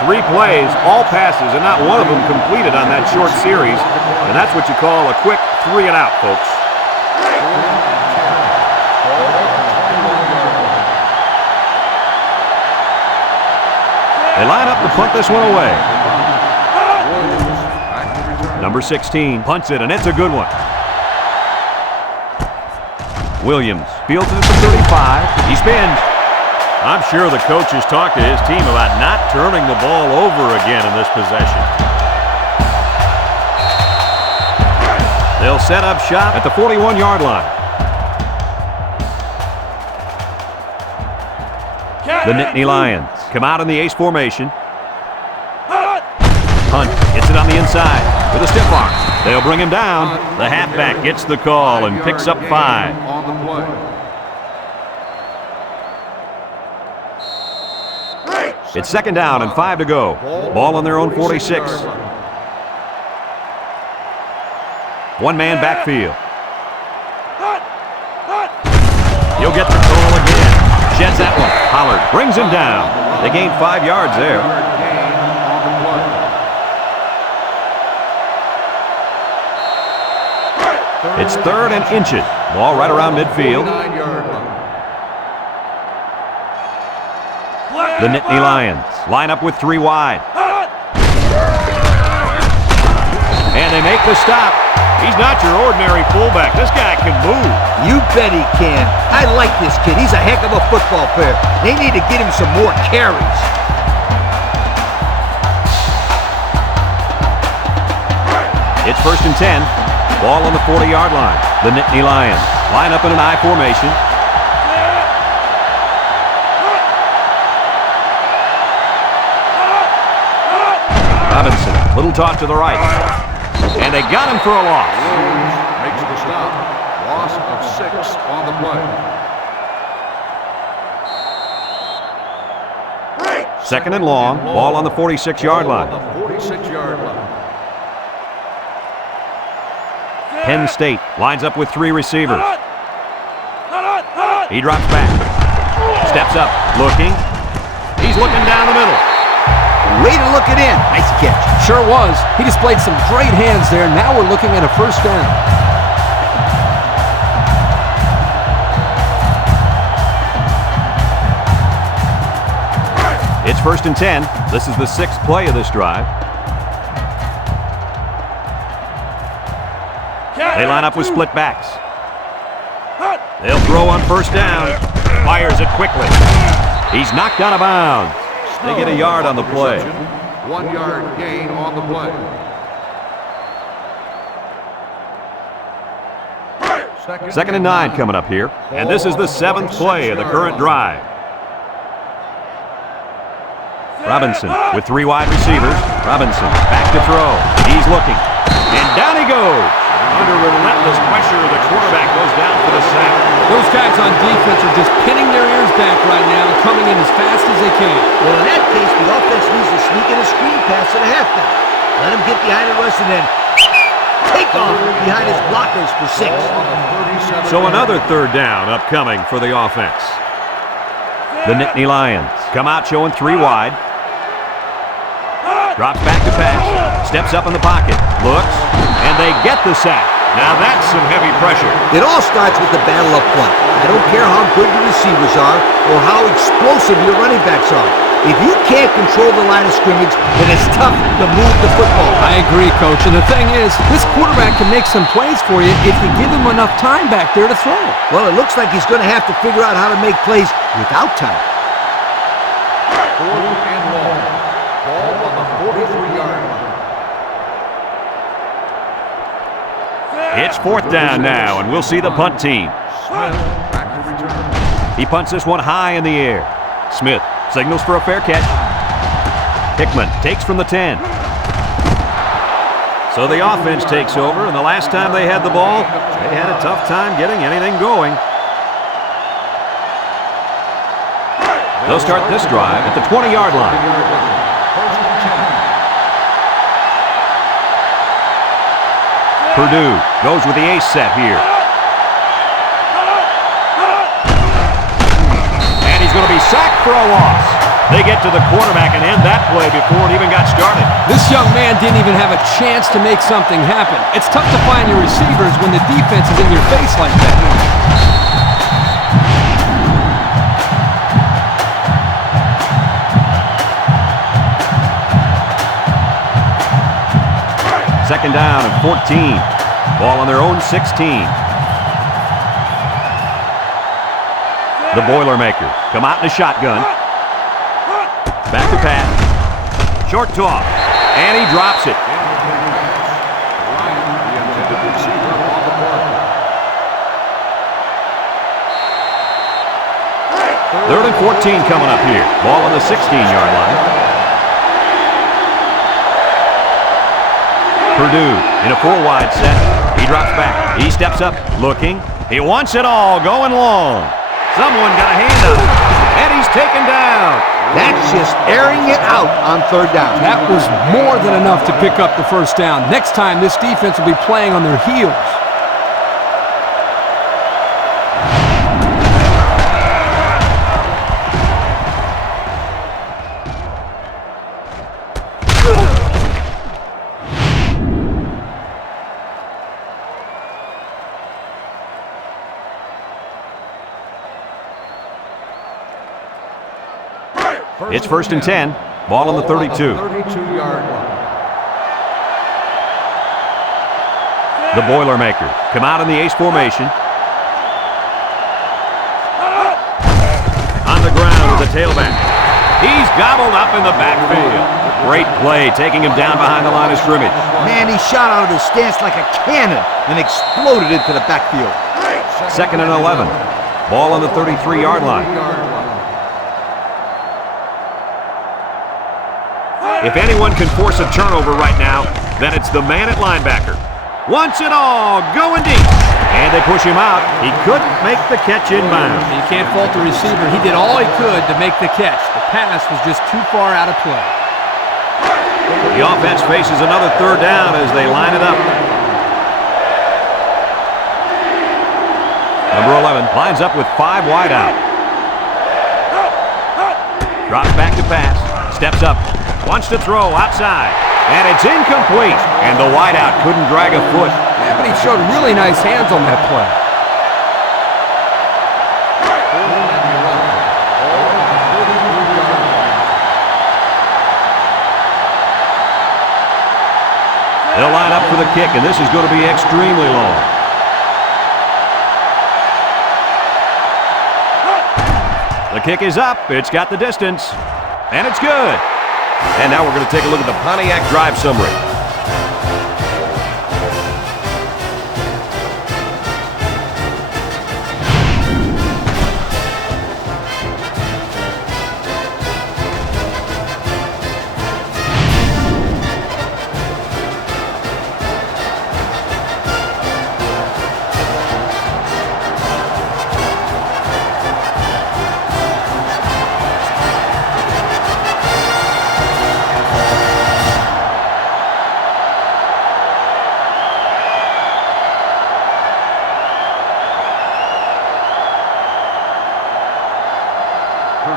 3 plays, all passes, and not one of them completed on that short series. And that's what you call a quick 3 and out, folks. They line up to punt this one away. Number 16 punts it, and it's a good one. Williams fields it at the 35. He spins. I'm sure the coach has talked to his team about not turning the ball over again in this possession. They'll set up shop at the 41-yard line. The Nittany Lions come out in the ace formation. Hunt gets it on the inside with a stiff arm. They'll bring him down. The halfback gets the call and picks up 5. On the play. It's 2nd down and 5 to go. Ball on their own 46. 1-man backfield. You'll get the call again. Sheds that one. Pollard brings him down. They gained 5 yards there. It's 3rd and inches. Ball right around midfield. The Nittany Lions line up with 3 wide. And they make the stop. He's not your ordinary fullback. This guy can move. You bet he can. I like this kid. He's a heck of a football player. They need to get him some more carries. It's 1st and 10. Ball on the 40-yard line. The Nittany Lions line up in an I formation. Robinson, little toss to the right. And they got him for a loss. Makes the stop. Loss of 6 on the play. 2nd and long. Ball on the 46-yard line. On the 46-yard line. Penn State lines up with 3 receivers. He drops back. Steps up. Looking. He's looking down the middle. Way to look it in. Nice catch. Sure was. He displayed some great hands there. Now we're looking at a 1st down. It's 1st and 10. This is the 6th play of this drive. They line up with split backs. They'll throw on 1st down. Fires it quickly. He's knocked out of bounds. They get a yard on the play. 1 yard gain on the play. 2nd and 9 coming up here. And this is the 7th play of the current drive. Robinson with 3 wide receivers. Robinson back to throw. He's looking. And down he goes. Under relentless pressure, the quarterback goes down for the sack. Those guys on defense are just pinning their ears back right now and coming in as fast as they can. Well, in that case, the offense needs to sneak in a screen pass at a halfback. Let him get behind the rush and then take off behind his blockers for 6. So another 3rd down upcoming for the offense. The Nittany Lions come out showing 3 wide. Drops back to pass. Steps up in the pocket. Looks. And they get the sack. Now that's some heavy pressure. It all starts with the battle up front. I don't care how good your receivers are or how explosive your running backs are. If you can't control the line of scrimmage, then it's tough to move the football. I agree, Coach. And the thing is, this quarterback can make some plays for you if you give him enough time back there to throw. Well, it looks like he's going to have to figure out how to make plays without time. 4th and long. Ball on the 43-yard line. It's 4th down now, and we'll see the punt team. Smith back to return. He punts this one high in the air. Smith signals for a fair catch. Hickman takes from the 10. So the offense takes over, and the last time they had the ball, they had a tough time getting anything going. They'll start this drive at the 20-yard line. 1st and 10. Purdue goes with the ace set here. And he's going to be sacked for a loss. They get to the quarterback and end that play before it even got started. This young man didn't even have a chance to make something happen. It's tough to find your receivers when the defense is in your face like that. 2nd down and 14. Ball on their own 16. The Boilermakers come out in a shotgun. Back to pass. Short toss. And he drops it. Ryan, the intended receiver on the play. 3rd and 14 coming up here. Ball on the 16-yard line. Purdue in a 4-wide set. He drops back. He steps up, looking. He wants it all, going long. Someone got a hand up, and he's taken down. That's just airing it out on 3rd down. That was more than enough to pick up the 1st down. Next time, this defense will be playing on their heels. It's 1st and 10. Ball on the 32. 32-yard line. The Boilermakers come out in the ace formation. On the ground with the tailback. He's gobbled up in the backfield. Great play, taking him down behind the line of scrimmage. Man, he shot out of his stance like a cannon and exploded into the backfield. 2nd and 11. Ball on the 33-yard line. If anyone can force a turnover right now, then it's the man at linebacker. Wants it all, going deep. And they push him out. He couldn't make the catch inbound. You can't fault the receiver. He did all he could to make the catch. The pass was just too far out of play. The offense faces another 3rd down as they line it up. Number 11 lines up with 5 wide out. Drops back to pass. Steps up. Wants to throw outside. And it's incomplete. And the wideout couldn't drag a foot. Yeah, but he showed really nice hands on that play. They'll line up for the kick, and this is going to be extremely long. The kick is up. It's got the distance. And it's good. And now we're going to take a look at the Pontiac drive summary.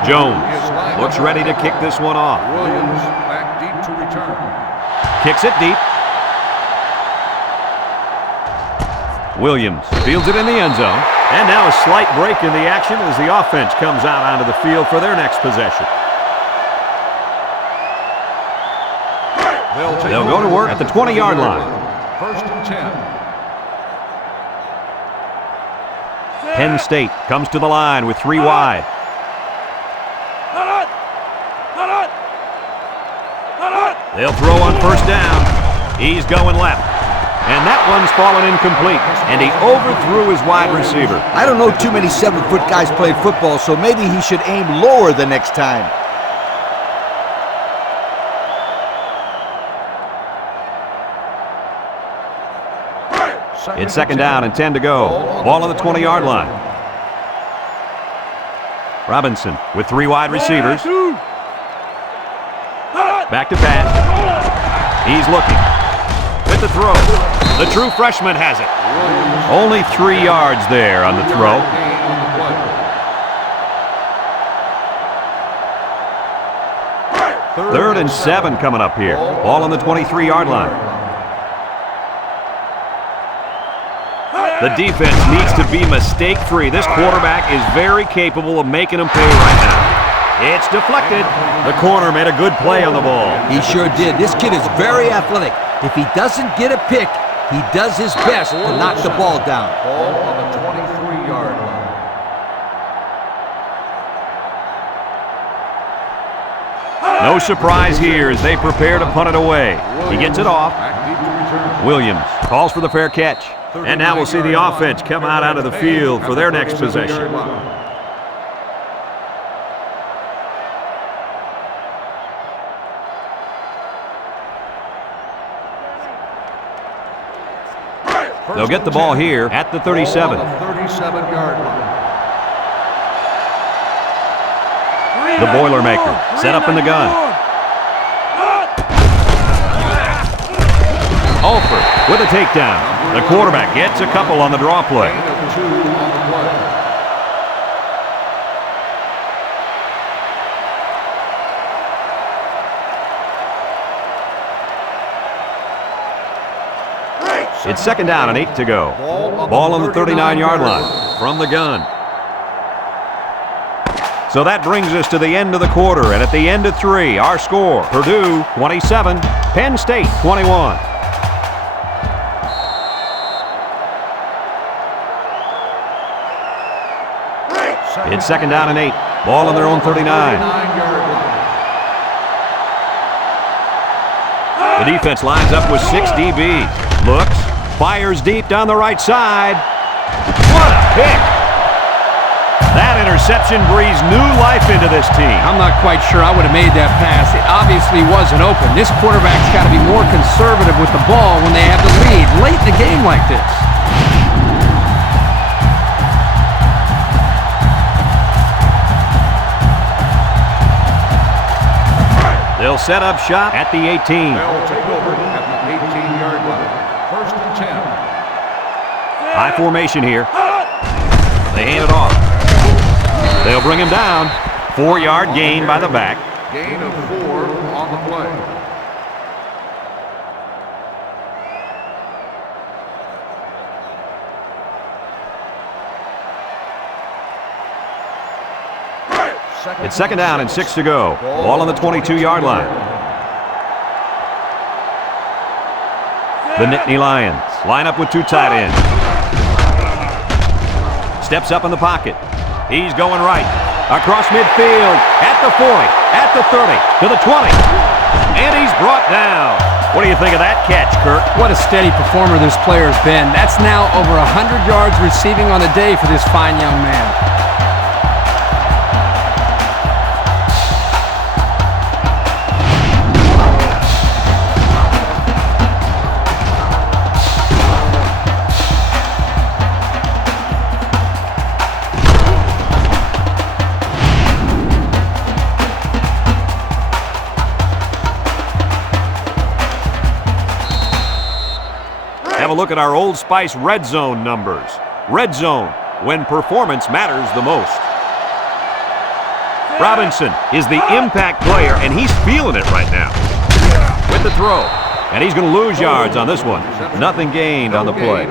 Jones looks ready to kick this one off. Williams back deep to return. Kicks it deep. Williams fields it in the end zone. And now a slight break in the action as the offense comes out onto the field for their next possession. They'll go to work at the 20-yard line. 1st and 10. Penn State comes to the line with 3 wide. They'll throw on 1st down. He's going left. And that one's fallen incomplete. And he overthrew his wide receiver. I don't know too many 7-foot guys play football, so maybe he should aim lower the next time. It's 2nd down and 10 to go. Ball on the 20-yard line. Robinson with 3 wide receivers. Back to pass. He's looking. With the throw. The true freshman has it. Only 3 yards there on the throw. 3rd and 7 coming up here. Ball on the 23-yard line. The defense needs to be mistake-free. This quarterback is very capable of making them pay right now. It's deflected. The corner made a good play on the ball. He sure did. This kid is very athletic. If he doesn't get a pick, he does his best to knock the ball down. Ball on the 23-yard line. No surprise here as they prepare to punt it away. He gets it off. Back deep to return. Williams calls for the fair catch. And now we'll see the offense come out onto the field for their next possession. They'll get the ball here at the 37. 37-yard line. The Boilermaker set up in the gun. Alford with a takedown. The quarterback gets a couple on the draw play. Gain of 2 on the play. It's 2nd down and 8 to go. Ball on the 39-yard line from the gun. So that brings us to the end of the quarter, and at the end of 3, our score, Purdue 27, Penn State 21. It's 2nd down and 8. Ball on their own 39. The defense lines up with 6 DBs. Looks, fires deep down the right side. What a pick! That interception breathes new life into this team. I'm not quite sure I would have made that pass. It obviously wasn't open. This quarterback's got to be more conservative with the ball when they have the lead late in the game like this. They'll set up shop at the 18. They'll take over at the 18-yard line. 1st and 10. High formation here. They hand it off. They'll bring him down. 4-yard gain by the back. Gain of 4 on the play. It's 2nd down and 6 to go. Ball on the 22-yard line. The Nittany Lions line up with 2 tight ends. Steps up in the pocket. He's going right. Across midfield. At the 40. At the 30. To the 20. And he's brought down. What do you think of that catch, Kirk? What a steady performer this player's been. That's now over 100 yards receiving on the day for this fine young man. Have a look at our Old Spice Red Zone numbers. Red Zone, when performance matters the most. Robinson is the impact player, and he's feeling it right now. With the throw. And he's going to lose yards on this one. Nothing gained on the play.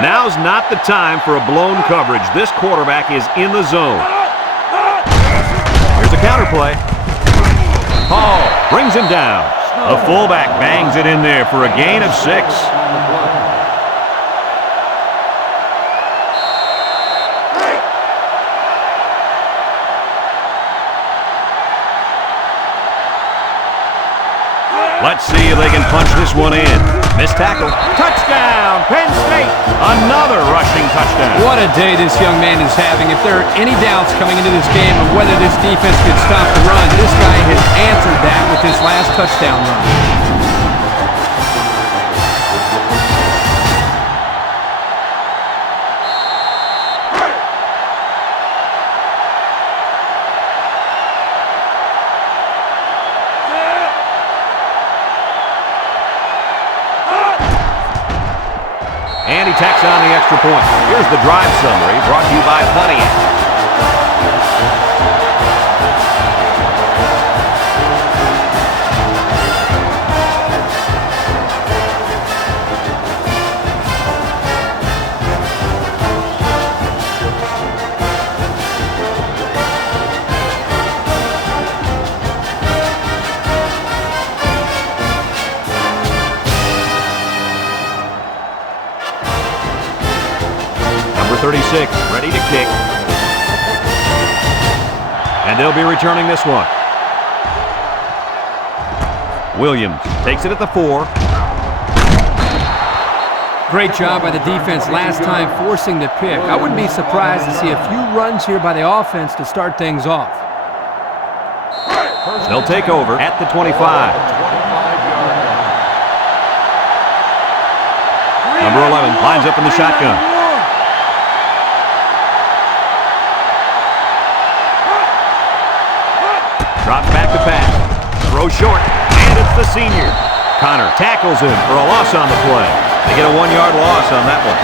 Now's not the time for a blown coverage. This quarterback is in the zone. Here's a counter play. Hall brings him down. The fullback bangs it in there for a gain of 6. Let's see if they can punch this one in. Missed tackle. Touchdown, Penn State. Another rushing touchdown. What a day this young man is having. If there are any doubts coming into this game of whether this defense could stop the run, this guy has answered that with his last touchdown run. And he tacks on the extra point. Here's the drive summary brought to you by Pontiac. Number 36, ready to kick. And they'll be returning this one. Williams takes it at the 4. Great job by the defense last time forcing the pick. I wouldn't be surprised to see a few runs here by the offense to start things off. They'll take over at the 25. Number 11 lines up in the shotgun. Drops back to pass. Throw short. And it's the senior. Connor tackles him for a loss on the play. They get a 1-yard loss on that one.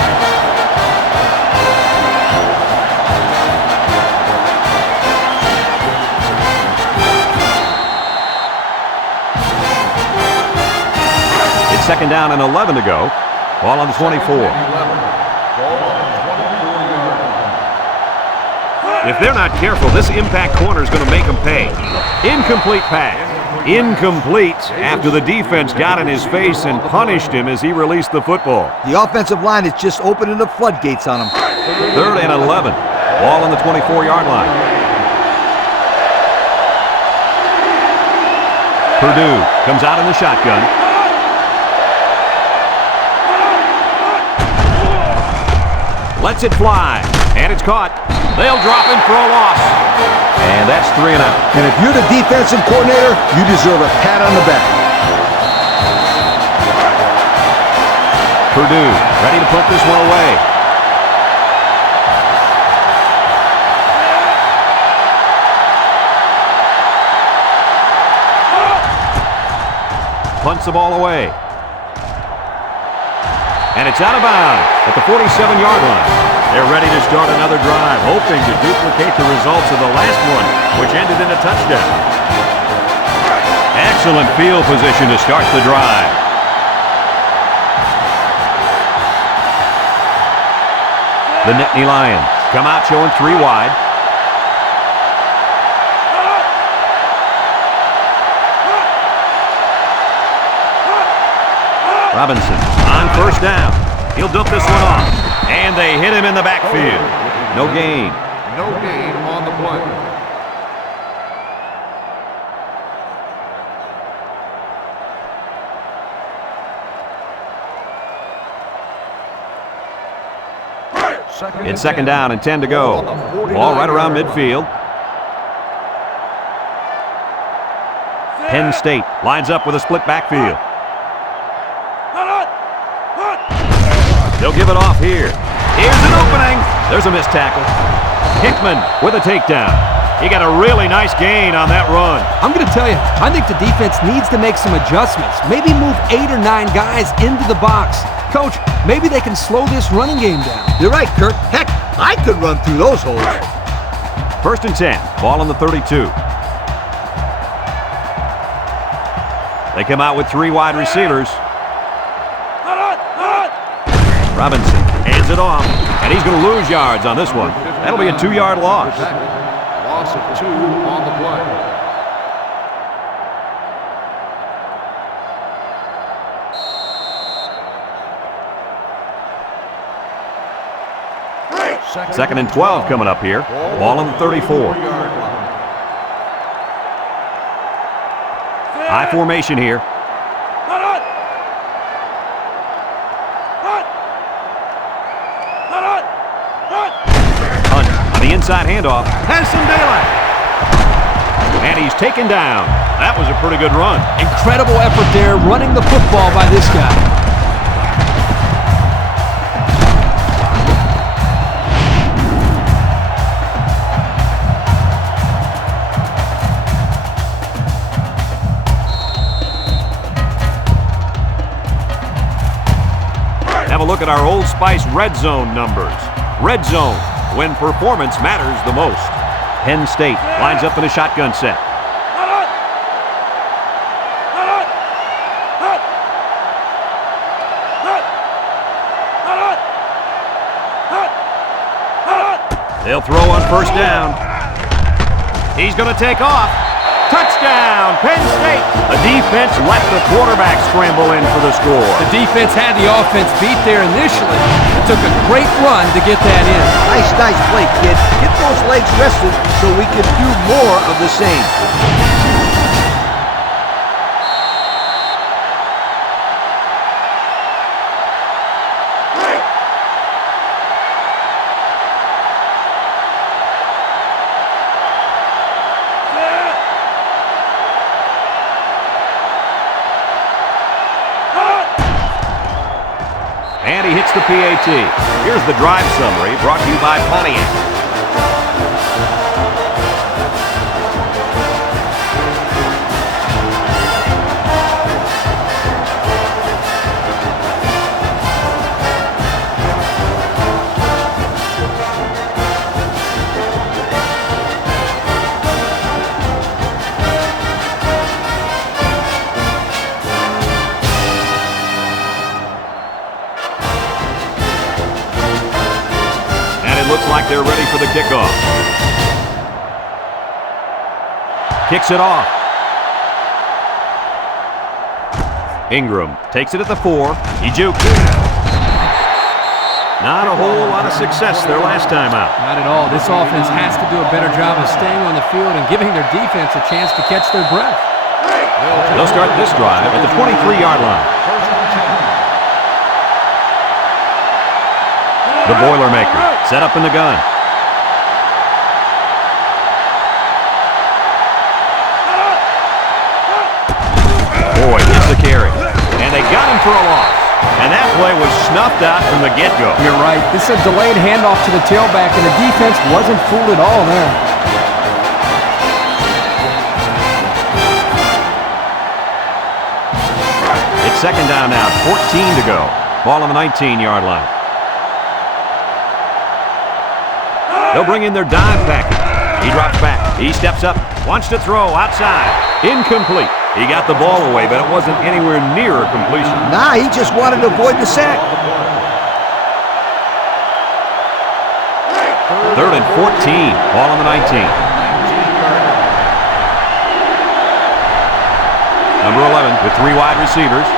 second down and 11 to go. Ball on the 24. Ball on the 24-yard line. If they're not careful, this impact corner is going to make them pay. Incomplete pass. Incomplete after the defense got in his face and punished him as he released the football. The offensive line is just opening the floodgates on him. Third and 11. Ball on the 24-yard line. Purdue comes out in the shotgun. Lets it fly, and it's caught. They'll drop him for a loss. And that's 3 and out. And if you're the defensive coordinator, you deserve a pat on the back. Purdue ready to put this one away. Punts the ball away. And it's out of bounds at the 47-yard line. They're ready to start another drive, hoping to duplicate the results of the last one, which ended in a touchdown. Excellent field position to start the drive. The Nittany Lions come out showing 3 wide. Robinson on first down. He'll dump this one off. And they hit him in the backfield. No gain. No gain on the play. It's second down and 10 to go. Ball right around midfield. Penn State lines up with a split backfield. They'll give it off here. Here's an opening. There's a missed tackle. Hickman with a takedown. He got a really nice gain on that run. I'm going to tell you, I think the defense needs to make some adjustments. Maybe move 8 or 9 guys into the box. Coach, maybe they can slow this running game down. You're right, Kurt. Heck, I could run through those holes. First and 10. Ball on the 32. They come out with 3 wide receivers. Robinson hands it off, and he's going to lose yards on this one. That'll be a 2-yard loss. Loss of 2 on the play. Second and 12 coming up here. Ball on the 34. High formation here. Inside handoff, has some daylight. And he's taken down. That was a pretty good run. Incredible effort there, running the football by this guy. Have a look at our Old Spice Red Zone numbers. Red Zone, when performance matters the most. Penn State lines up in a shotgun set. They'll throw on first down. He's going to take off. Touchdown, Penn State. The defense let the quarterback scramble in for the score. The defense had the offense beat there initially. It took a great run to get that in. Nice play, kid. Get those legs rested so we can do more of the same. And he hits the PAT. Here's the drive summary brought to you by Pontiac. looks like they're ready for the kickoff. Kicks it off. Ingram takes it at the 4. He jukes. Not a whole lot of success their last time out. Not at all. This offense has to do a better job of staying on the field and giving their defense a chance to catch their breath. They'll start this drive at the 23-yard line. The Boilermaker set up in the gun. Boyd gets the carry. And they got him for a loss. And that play was snuffed out from the get-go. You're right. This is a delayed handoff to the tailback, and the defense wasn't fooled at all there. It's second down now, 14 to go. Ball on the 19-yard line. They'll bring in their dime package. He drops back. He steps up. Wants to throw outside. Incomplete. He got the ball away, but it wasn't anywhere near a completion. Nah, he just wanted to avoid the sack. Third and 14. Ball on the 19. Number 11 with 3 wide receivers.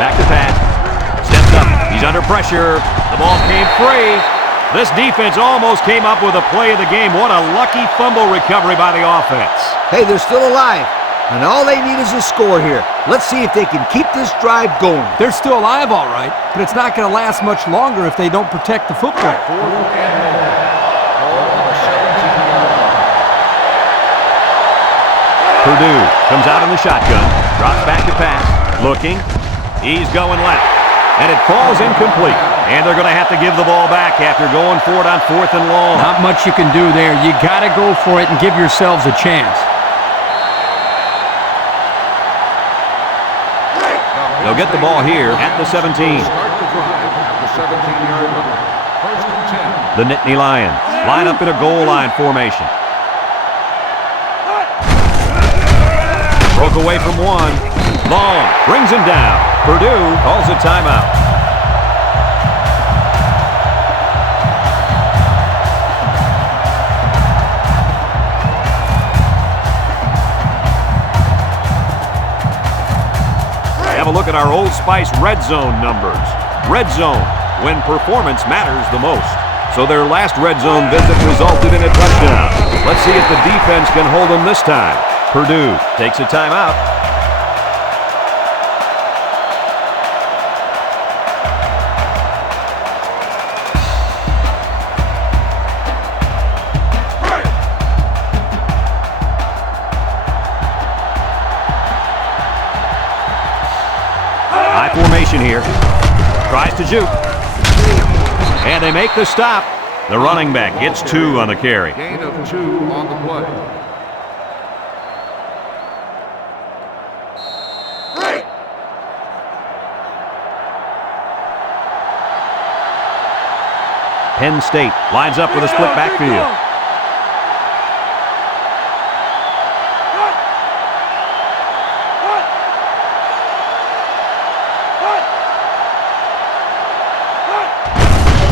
Back to pass. Steps up. He's under pressure. The ball came free. This defense almost came up with a play of the game. What a lucky fumble recovery by the offense. Hey, they're still alive, and all they need is a score here. Let's see if they can keep this drive going. They're still alive, all right, but it's not going to last much longer if they don't protect the football. Purdue comes out in the shotgun, drops back to pass, looking. He's going left, and it falls incomplete. And they're going to have to give the ball back after going for it on 4th and long. Not much you can do there. You got to go for it and give yourselves a chance. They'll get the ball here at the 17. Start the drive at the 17-yard line. First and 10. The Nittany Lions line up in a goal line formation. Broke away from one. Long brings him down. Purdue calls a timeout. Have a look at our Old Spice red zone numbers. Red zone, when performance matters the most. So their last red zone visit resulted in a touchdown. Let's see if the defense can hold them this time. Purdue takes a timeout. Formation here. Tries to juke. And they make the stop. The running back gets 2 on the carry. Gain of 2 on the play. Penn State lines up with a split backfield.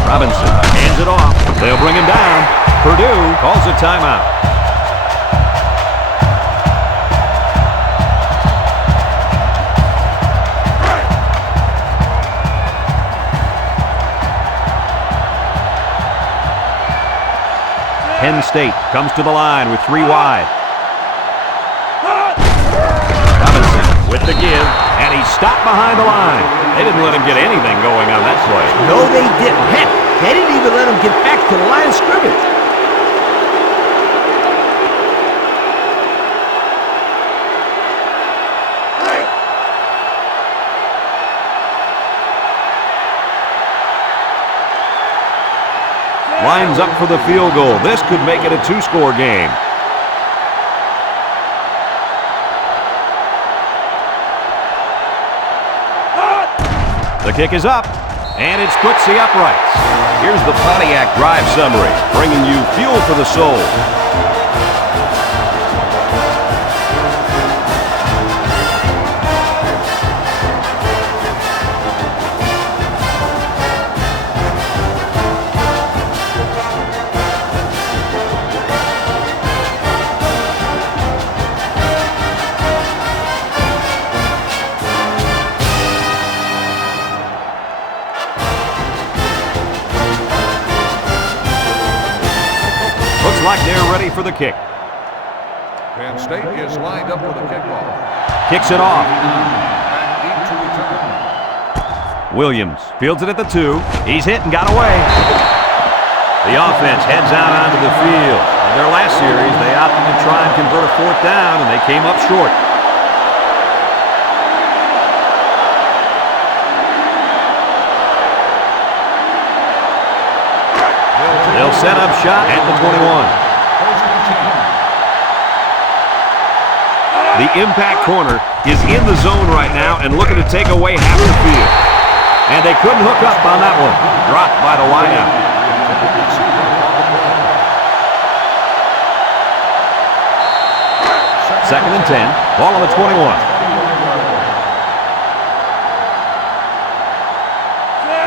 Robinson hands it off. They'll bring him down. Purdue calls a timeout. Penn State comes to the line with 3 wide. Robinson with the give, and he's stopped behind the line. They didn't let him get anything going on that play. No, they didn't. Heck, they didn't even let him get back to the line of scrimmage. Lines up for the field goal. This could make it a 2-score game. The kick is up, and it splits the uprights. Here's the Pontiac drive summary, bringing you fuel for the soul. like they're ready for the kick. Penn State is lined up with a kickoff. Kicks it off. Back deep to return. Williams fields it at the 2. He's hit and got away. The offense heads out onto the field. In their last series, they opted to try and convert a 4th down, and they came up short. They'll set up shot at the 21. The impact corner is in the zone right now and looking to take away half the field. And they couldn't hook up on that one. Dropped by the wideout. Second and 10. Ball on the 21.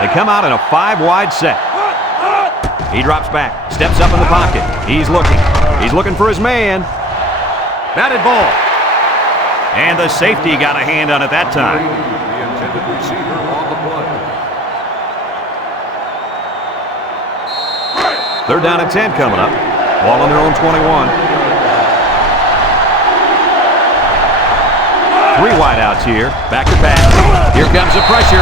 They come out in a 5-wide set. He drops back, steps up in the pocket. He's looking. He's looking for his man. Batted ball. And the safety got a hand on it that time. The intended receiver on the play. 3rd down and 10 coming up. Ball on their own 21. 3 wideouts here, back to back. Here comes the pressure,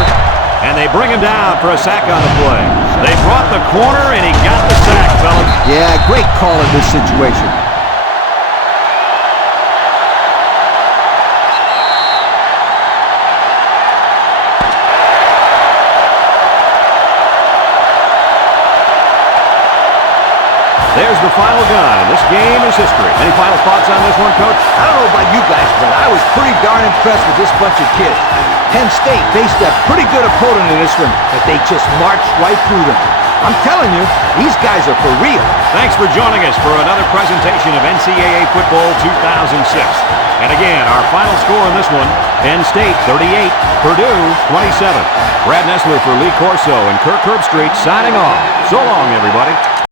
and they bring him down for a sack on the play. They brought the corner, and he got the sack, fellas. Yeah, great call in this situation. There's the final gun, and this game is history. Any final thoughts on this one, Coach? I don't know about you guys, but I was pretty darn impressed with this bunch of kids. Penn State faced a pretty good opponent in this one, but they just marched right through them. I'm telling you, these guys are for real. Thanks for joining us for another presentation of NCAA Football 2006. And again, our final score in this one, Penn State 38, Purdue 27. Brad Nessler for Lee Corso and Kirk Herbstreit signing off. So long, everybody.